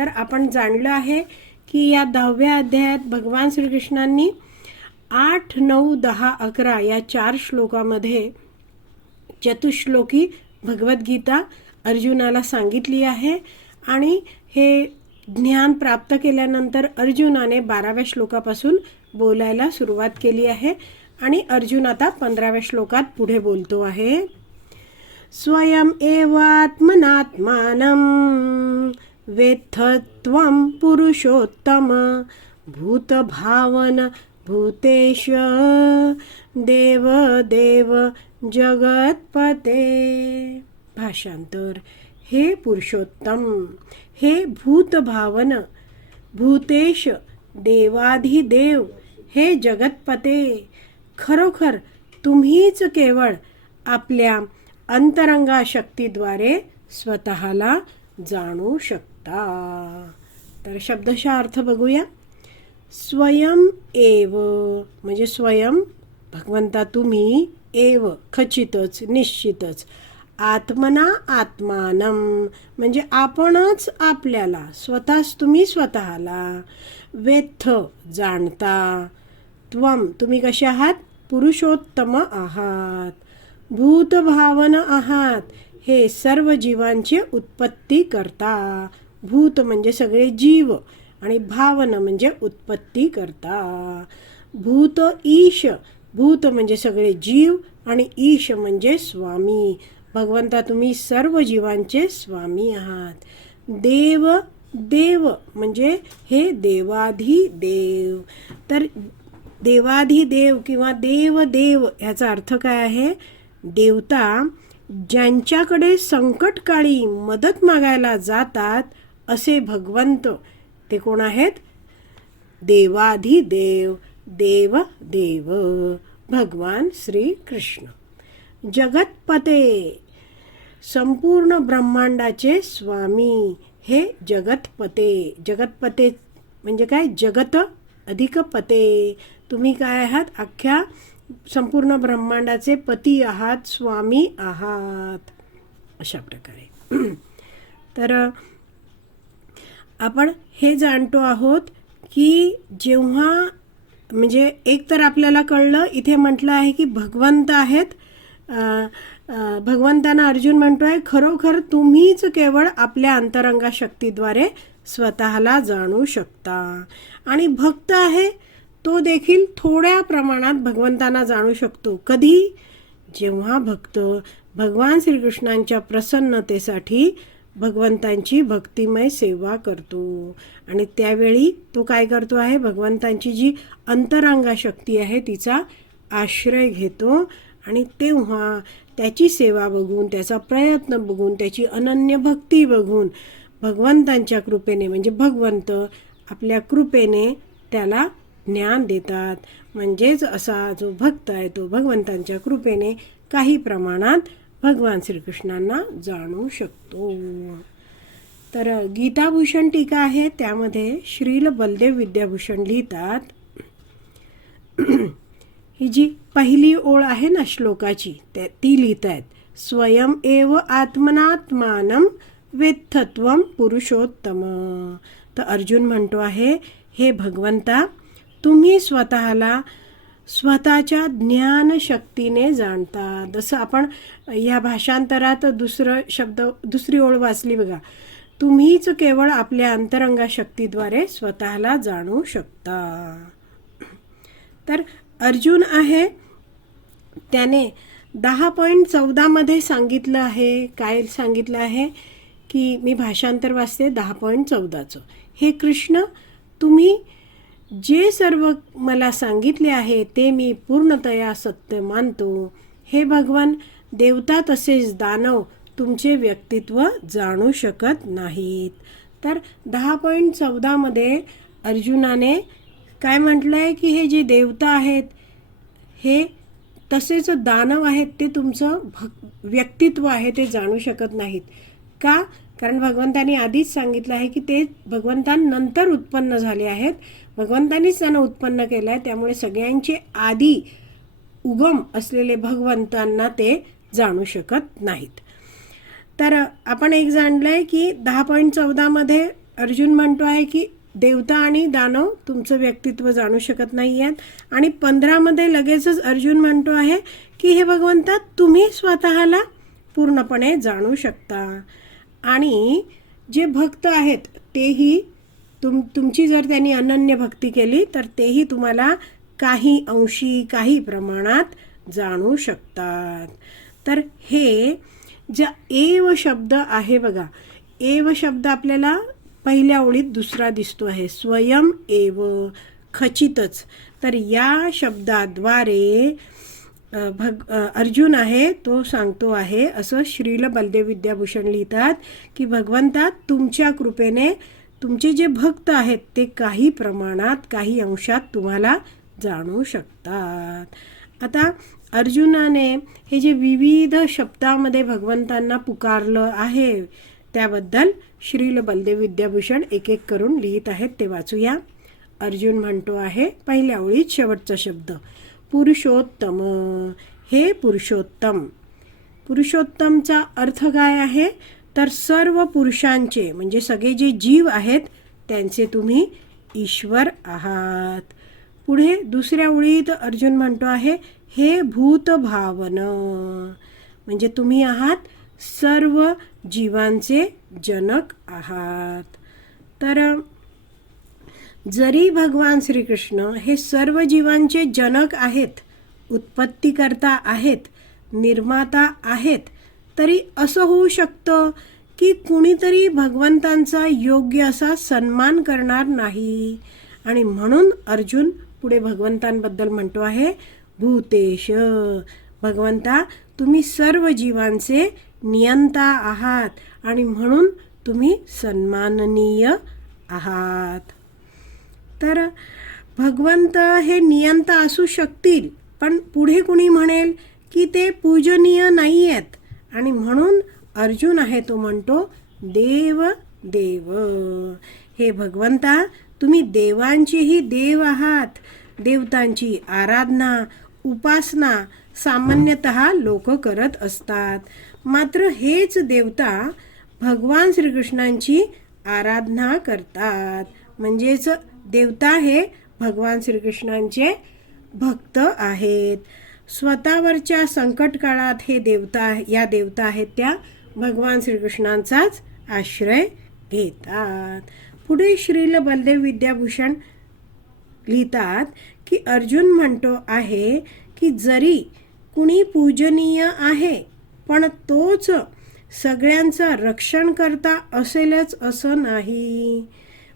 तर आपण जाणलं आहे की या दहाव्या अध्यायात भगवान श्रीकृष्णांनी आठ नऊ दहा अकरा या चार श्लोकामध्ये चतुश्लोकी भगवद्गीता अर्जुनाला सांगितली आहे आणि हे ज्ञान प्राप्त केल्यानंतर अर्जुनाने बाराव्या श्लोकापासून बोलायला सुरुवात केली आहे आणि अर्जुन आता पंधराव्या श्लोकात पुढे बोलतो आहे. स्वयं एवात्मनात्मानं वेत्थ त्वं पुरुषोत्तम भूतभावन भूतेश। देव देव जगतपते। भाषांतर हे पुरुषोत्तम हे भूतभावन भूतेश देवाधिदेव हे जगतपते। खरोखर तुम्हीच केवळ आपल्या अंतरंगा शक्तीद्वारे स्वतःला जाणू शकता। तर शब्दशः अर्थ बघूया. स्वयं एव म्हणजे स्वयं भगवंता तुम्ही एव खचितच निश्चितच. आत्मना आत्मानम म्हणजे आपणच आपल्याला स्वतःच तुम्ही स्वतःला. वेथ जाणता. त्वम तुम्ही कसे आहात? पुरुषोत्तम आहात. भूतभावन आहात. हे सर्व जीवांची उत्पत्ती करता. भूत म्हणजे सगळे जीव आणि भावन म्हणजे उत्पत्ती करता. भूत ईश भूत म्हणजे सगळे जीव आणि ईश म्हणजे स्वामी. भगवंता तुम्ही सर्व जीवांचे स्वामी आहात. देव देव म्हणजे हे देवाधी देव. तर देवाधी देव किंवा देव देव ह्याचा अर्थ काय आहे? देवता ज्यांच्याकडे संकटकाळी मदत मागायला जातात असे भगवंत ते कोण आहेत? देवाधी देव देव देव भगवान श्री कृष्ण जगतपते संपूर्ण ब्रह्मांडाचे स्वामी हे जगतपते. जगतपते म्हणजे काय? जगत अधिक पते. तुम्ही काय आहात? अख्ख्या संपूर्ण ब्रह्मांडाचे पती आहात स्वामी आहात. अशा प्रकारे. तर आपण हे जाणतो आहोत की जेव्हा म्हणजे एक तर आपल्याला कळलं इथे म्हटलं आहे की भगवंत आहेत. भगवंतांना अर्जुन म्हणतो आहे खरोखर तुम्हीच केवळ आपल्या अंतरंगा शक्तीद्वारे स्वतःला जाणू शकता. आणि भक्त आहे तो देखील थोड्या प्रमाणात भगवंतांना जाणू शकतो. कधी? जेव्हा भक्त भगवान श्रीकृष्णांच्या प्रसन्नतेसाठी भगवंतांची भक्तिमय सेवा करतो. आणि त्यावेळी तो काय करतो आहे? भगवंतांची जी अंतरांगा शक्ती आहे तिचा आश्रय घेतो. आणि तेव्हा त्याची सेवा बघून त्याचा प्रयत्न बघून त्याची अनन्य भक्ती बघून भगवंतांच्या कृपेने म्हणजे भगवंत आपल्या कृपेने त्याला ज्ञान देतात. म्हणजेच असा जो भक्त आहे तो भगवंतांच्या कृपेने काही प्रमाणात भगवान श्रीकृष्णांना जाणू शकतो. तर गीताभूषण टीका आहे त्यामध्ये श्रील बलदेव विद्याभूषण लिहितात. ही जी पहिली ओळ आहे ना श्लोकाची त्या ती लिहित आहेत स्वयं एव आत्मनात्मानम वेत्थत्व पुरुषोत्तम. तर अर्जुन म्हणतो आहे हे भगवंता तुम्ही स्वतःला स्वतःच्या ज्ञानशक्तीने जाणता जसं आपण या भाषांतरात दुसरं शब्द दुसरी ओळ वाचली बघा. तुम्हीच केवळ आपल्या अंतरंगा शक्तीद्वारे स्वतःला जाणू शकता. तर अर्जुन आहे त्याने दहा पॉईंट चौदामध्ये सांगितलं आहे काय सांगितलं आहे की मी भाषांतर वाचते दहा पॉईंट चौदाचं. हे कृष्ण तुम्ही जे सर्व मला सांगितले आहे ते मी पूर्णतया सत्य मानतो. हे भगवान देवता तसेच दानव तुमचे व्यक्तित्व जाणू शकत नाहीत. तर दहा पॉईंट चौदामध्ये अर्जुनाने काय म्हटलं आहे की हे जे देवता आहेत हे तसेच दानव आहेत ते तुमचं भक् व्यक्तित्व आहे ते जाणू शकत नाहीत. का? कारण भगवंतानी आधीच सांगितलं आहे की ते भगवंतांनंतर उत्पन्न झाले आहेत. भगवंतानीच त्यांना उत्पन्न केलं आहे त्यामुळे सगळ्यांचे आधी उगम असलेले भगवंतांना ते जाणू शकत नाहीत. तर आपण एक जाणलं आहे की दहा पॉईंट चौदामध्ये अर्जुन म्हणतो आहे की देवता आणि दानव तुमचं व्यक्तित्व जाणू शकत नाही आहेत आणि पंधरामध्ये लगेचच अर्जुन म्हणतो आहे की हे भगवंता तुम्ही स्वतःला पूर्णपणे जाणू शकता. आणि जे भक्त आहेत तेही तुम तुमची जर त्यांनी अनन्य भक्ती केली तर तेही तुम्हाला काही अंशी काही प्रमाणात जाणू शकतात. तर हे ज्या एव शब्द आहे बघा एव शब्द आपल्याला पहिल्या ओळीत दुसरा दिसतो आहे स्वयं एव खचितच. तर या शब्दाद्वारे भग अर्जुन आहे तो सांगतो आहे असं श्रील बलदेव विद्याभूषण लिहितात की भगवंता तुमच्या कृपेने तुमचे जे भक्त आहेत ते काही प्रमाणात काही अंशात तुम्हाला जाणू शकतात. आता अर्जुनाने हे जे विविध शब्दामध्ये भगवंतांना पुकारलं आहे त्याबद्दल श्रील बलदेव विद्याभूषण एक एक करून लिहित आहेत ते वाचूया. अर्जुन म्हणतो आहे पहिल्या ओळीत शेवटचा शब्द. पुरुषोत्तम. हे पुरुषोत्तम. पुरुषोत्तमचा अर्थ काय आहे? तर सर्व पुरुषांचे म्हणजे सगळे जे जीव आहेत त्यांचे तुम्ही ईश्वर आहात. पुढे दुसऱ्या ओळीत अर्जुन म्हणतो आहे हे भूतभावन. म्हणजे तुम्ही आहात सर्व जीवांचे जनक आहात. तर जरी भगवान श्रीकृष्ण हे सर्व जीवांचे जनक आहेत उत्पत्तीकर्ता आहेत निर्माता आहेत तरी असं होऊ शकतं की कुणीतरी भगवंतांचा योग्य असा सन्मान करणार नाही. आणि म्हणून अर्जुन पुढे भगवंतांबद्दल म्हणतो आहे भूतेश भगवंता तुम्ही सर्व जीवांचे नियंता आहात आणि म्हणून तुम्ही सन्माननीय आहात. तर भगवंत हे नियंता असू शकतील पण पुढे कुणी म्हणेल की ते पूजनीय नाही आहेत आणि म्हणून अर्जुन आहे तो म्हणतो देव देव. हे भगवंता तुम्ही देवांचेही देव आहात. देवतांची आराधना उपासना सामान्यतः लोक करत असतात. मात्र हेच देवता भगवान श्रीकृष्णांची आराधना करतात. म्हणजेच देवता हे भगवान श्रीकृष्णांचे भक्त आहेत. स्वतःवरच्या संकट काळात हे देवता या देवता आहेत त्या भगवान श्रीकृष्णांचाच आश्रय घेतात. पुढे श्रील बलदेव विद्याभूषण लिहितात की अर्जुन म्हणतो आहे की जरी कुणी पूजनीय आहे पण तोच सगळ्यांचं रक्षण करता असेलच असं नाही.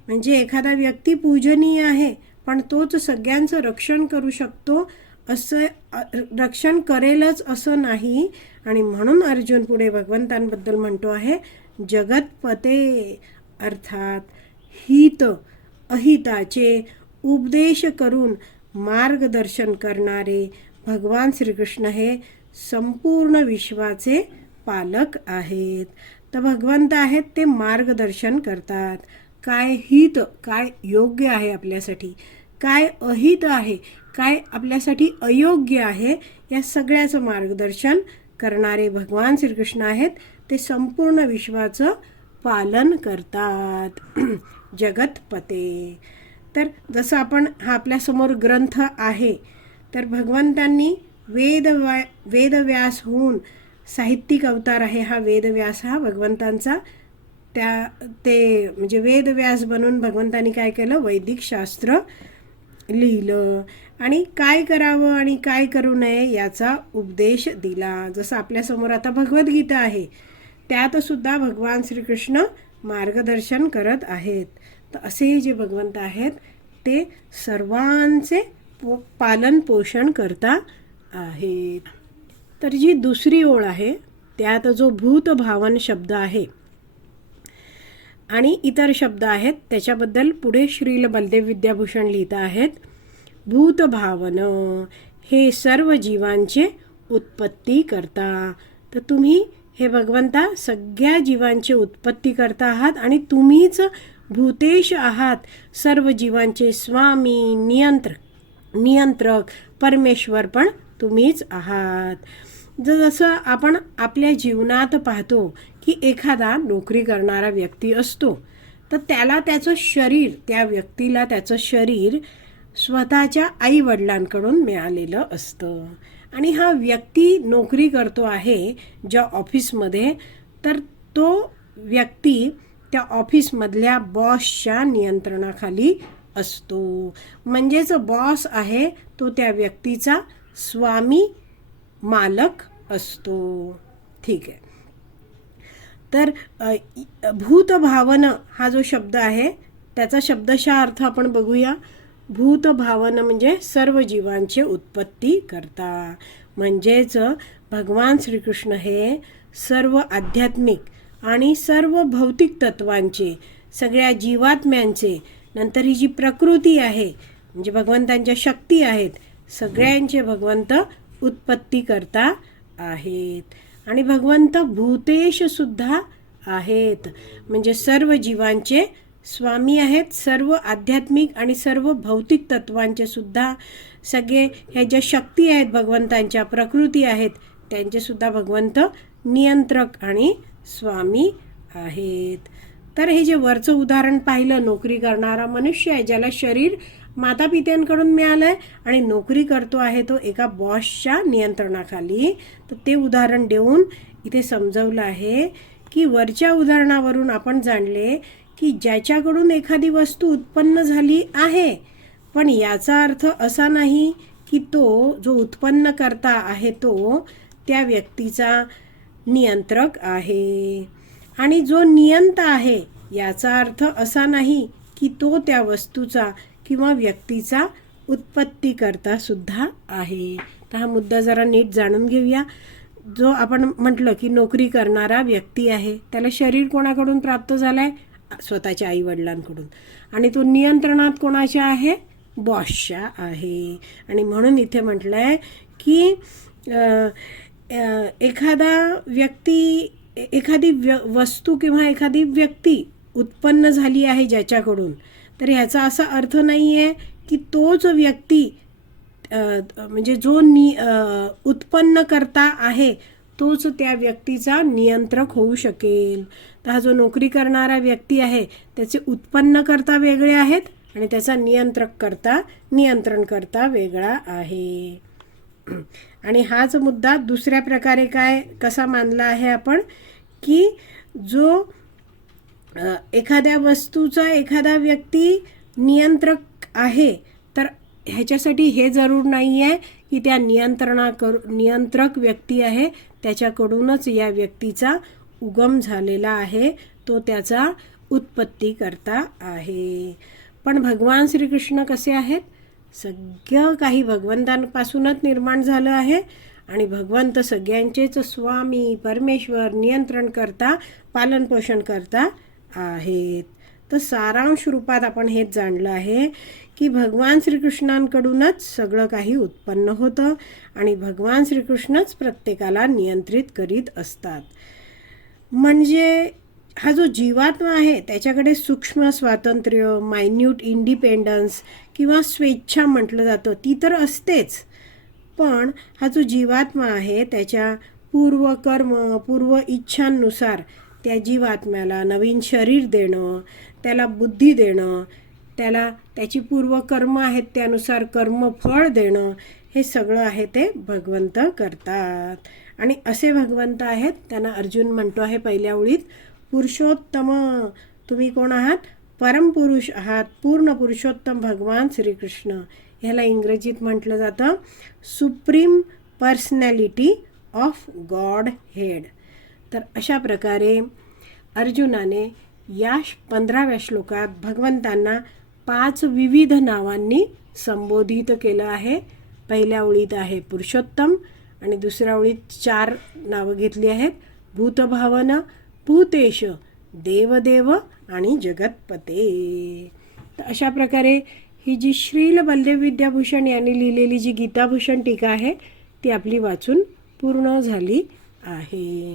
म्हणजे एखादा व्यक्ती पूजनीय आहे पण तोच सगळ्यांचं रक्षण करू शकतो असं रक्षण करेलच असं नाही. आणि म्हणून अर्जुन पुढे भगवंतांबद्दल म्हणतो आहे जगतपते अर्थात हित अहिताचे उपदेश करून मार्गदर्शन करणारे भगवान श्रीकृष्ण हे संपूर्ण विश्वाचे पालक आहेत. तर भगवंत आहेत ते मार्गदर्शन करतात. काय हित काय योग्य आहे आपल्यासाठी? काय अहित आहे? काय आपल्यासाठी अयोग्य आहे? या सगळ्याचं मार्गदर्शन करणारे भगवान श्रीकृष्ण आहेत. ते संपूर्ण विश्वाचं पालन करतात. जगतपते. तर जसं आपण हा आपल्यासमोर ग्रंथ आहे तर भगवंतांनी वेद वेदव्यास होऊन साहित्यिक अवतार आहे हा वेदव्यास हा भगवंतांचा त्या ते म्हणजे वेदव्यास बनून भगवंतानी काय केलं? वैदिक शास्त्र लिहिलं. आणि काय करावं आणि काय करू नये याचा उपदेश दिला. जसं आपल्यासमोर आता भगवद्गीता आहे त्यातसुद्धा भगवान श्रीकृष्ण मार्गदर्शन करत आहेत. तर असे जे भगवंत आहेत ते सर्वांचे पो पालन पोषण करता आहेत. तर जी दुसरी ओळ आहे त्यात जो भूतभावन शब्द आहे आणि इतर शब्द आहेत त्याच्याबद्दल पुढे श्रील बलदेव विद्याभूषण लिहित आहेत. भूतभावन हे सर्व जीवांचे उत्पत्ती करता. तर तुम्ही हे भगवंता सगळ्या जीवांचे उत्पत्ती करता आहात आणि तुम्हीच भूतेश आहात. सर्व जीवांचे स्वामी नियंत्र नियंत्रक परमेश्वर पण तुम्हीच आहात. जसं आपण आपल्या जीवनात पाहतो की एखादा नोकरी करणारा व्यक्ती असतो तर त्याला त्याचं शरीर त्या व्यक्तीला त्याचं शरीर स्वतःच्या आईवडिलांकडून मिळालेलं असतं. आणि हा व्यक्ती नोकरी करतो आहे ज्या ऑफिसमध्ये तर तो व्यक्ती त्या ऑफिसमधल्या बॉसच्या नियंत्रणाखाली असतो. म्हणजेच बॉस आहे तो त्या व्यक्तीचा स्वामी मालक असतो. ठीक आहे. तर भूत इ- भूतभावन हा जो शब्द आहे त्याचा शब्दशः अर्थ आपण बघूया. भूतभावन म्हणजे सर्व जीवांचे उत्पत्ती करता. म्हणजेच भगवान श्रीकृष्ण हे सर्व आध्यात्मिक आणि सर्व भौतिक तत्वांचे सगळ्या जीवात्म्यांचे नंतर ही जी प्रकृती आहे म्हणजे भगवंतांच्या शक्ती आहेत सगळ्यांचे भगवंत उत्पत्ती करता आहेत. आणि भगवंत भूतेश सुद्धा आहेत. म्हणजे सर्व जीवांचे स्वामी आहेत सर्व आध्यात्मिक आणि सर्व भौतिक तत्वांचे सुद्धा सगळे ह्या ज्या शक्ती आहेत भगवंतांच्या प्रकृती आहेत त्यांचे सुद्धा भगवंत नियंत्रक आणि स्वामी आहेत. तर हे जे वरचं उदाहरण पाहिलं नोकरी करणारा मनुष्य आहे ज्याला शरीर मातापित्यांकडून मिळालं आहे आणि नोकरी करतो आहे तो एका बॉसच्या नियंत्रणाखाली. तर ते उदाहरण देऊन इथे समजवलं आहे की वरच्या उदाहरणावरून आपण जाणले की ज्याच्याकडून एखादी वस्तू उत्पन्न झाली आहे. पण याचा अर्थ असा नाही की तो जो उत्पन्न करता आहे तो त्या व्यक्तीचा नियंत्रक आहे. आणि जो नियंत आहे याचा अर्थ असा नाही की तो त्या वस्तूचा किंवा व्यक्तीचा उत्पत्ती करता सुद्धा आहे. तर हा मुद्दा जरा नीट जाणून घेऊया. जो आपण म्हटलं की नोकरी करणारा व्यक्ती आहे त्याला शरीर कोणाकडून प्राप्त झालंय? स्वतःच्या आईवडिलांकडून. आणि तो नियंत्रणात कोणाच्या आहे? बॉसच्या आहे. आणि म्हणून इथे म्हटलं आहे की एखादा व्यक्ती एखादी व्य वस्तू किंवा एखादी व्यक्ती उत्पन्न झाली आहे ज्याच्याकडून तर ह्याचा असा अर्थ नाही आहे की तोच व्यक्ती म्हणजे जो नि उत्पन्न करता आहे तोच त्या व्यक्तीचा नियंत्रक होऊ शकेल. तर हा जो नोकरी करणारा व्यक्ती आहे त्याचे उत्पन्न करता वेगळे आहेत आणि त्याचा नियंत्रक करता नियंत्रण करता वेगळा आहे. आणि हाच मुद्दा दुसऱ्या प्रकारे काय कसा मानला आहे आपण की जो एखाद्या वस्तूचा एखादा व्यक्ती नियंत्रक आहे तर ह्याच्यासाठी हे जरूर नाही आहे की त्या नियंत्रणा कर नियंत्रक व्यक्ती आहे त्याच्याकडूनच या व्यक्तीचा उगम झालेला आहे तो त्याचा उत्पत्ती करता आहे. पण भगवान श्रीकृष्ण कसे आहेत? सगळं काही भगवंतांपासूनच निर्माण झालं आहे आणि भगवंत सगळ्यांचेच स्वामी परमेश्वर नियंत्रण करता पालनपोषण करता आहेत. तर सारांश रूपात आपण हेच जाणलं आहे की भगवान श्रीकृष्णांकडूनच सगळं काही उत्पन्न होतं आणि भगवान श्रीकृष्णच प्रत्येकाला नियंत्रित करीत असतात. म्हणजे हा जो जीवात्मा आहे त्याच्याकडे सूक्ष्म स्वातंत्र्य मायन्यूट इंडिपेंडन्स किंवा स्वेच्छा म्हटलं जातं ती तर असतेच. पण हा जो जीवात्मा आहे त्याच्या पूर्व कर्म पूर्व इच्छांनुसार त्या जीवात्म्याला नवीन शरीर देणं त्याला बुद्धी देणं त्याला त्याची पूर्व कर्म आहेत त्यानुसार कर्मफळ देणं हे सगळं आहे ते भगवंत करतात. आणि असे भगवंत आहेत त्यांना अर्जुन म्हणतो आहे पहिल्या ओळीत पुरुषोत्तम तुम्ही कोण आहात? परमपुरुष आहात पूर्ण पुरुषोत्तम भगवान श्रीकृष्ण. ह्याला इंग्रजीत म्हटलं जातं supreme personality of godhead. तर अशा प्रकारे अर्जुनाने या पंधराव्या श्लोकात भगवंतांना पाच विविध नावांनी संबोधित केलं आहे. पहिल्या ओळीत आहे पुरुषोत्तम आणि दुसऱ्या ओळीत चार नावं घेतली आहेत. भूतभावन भूतेश देवदेव आणि जगतपते. तर अशा प्रकारे ही जी श्रील बलदेव विद्याभूषण यांनी लिहिलेली जी गीताभूषण टीका आहे ती आपली वाचून पूर्ण झाली आहे.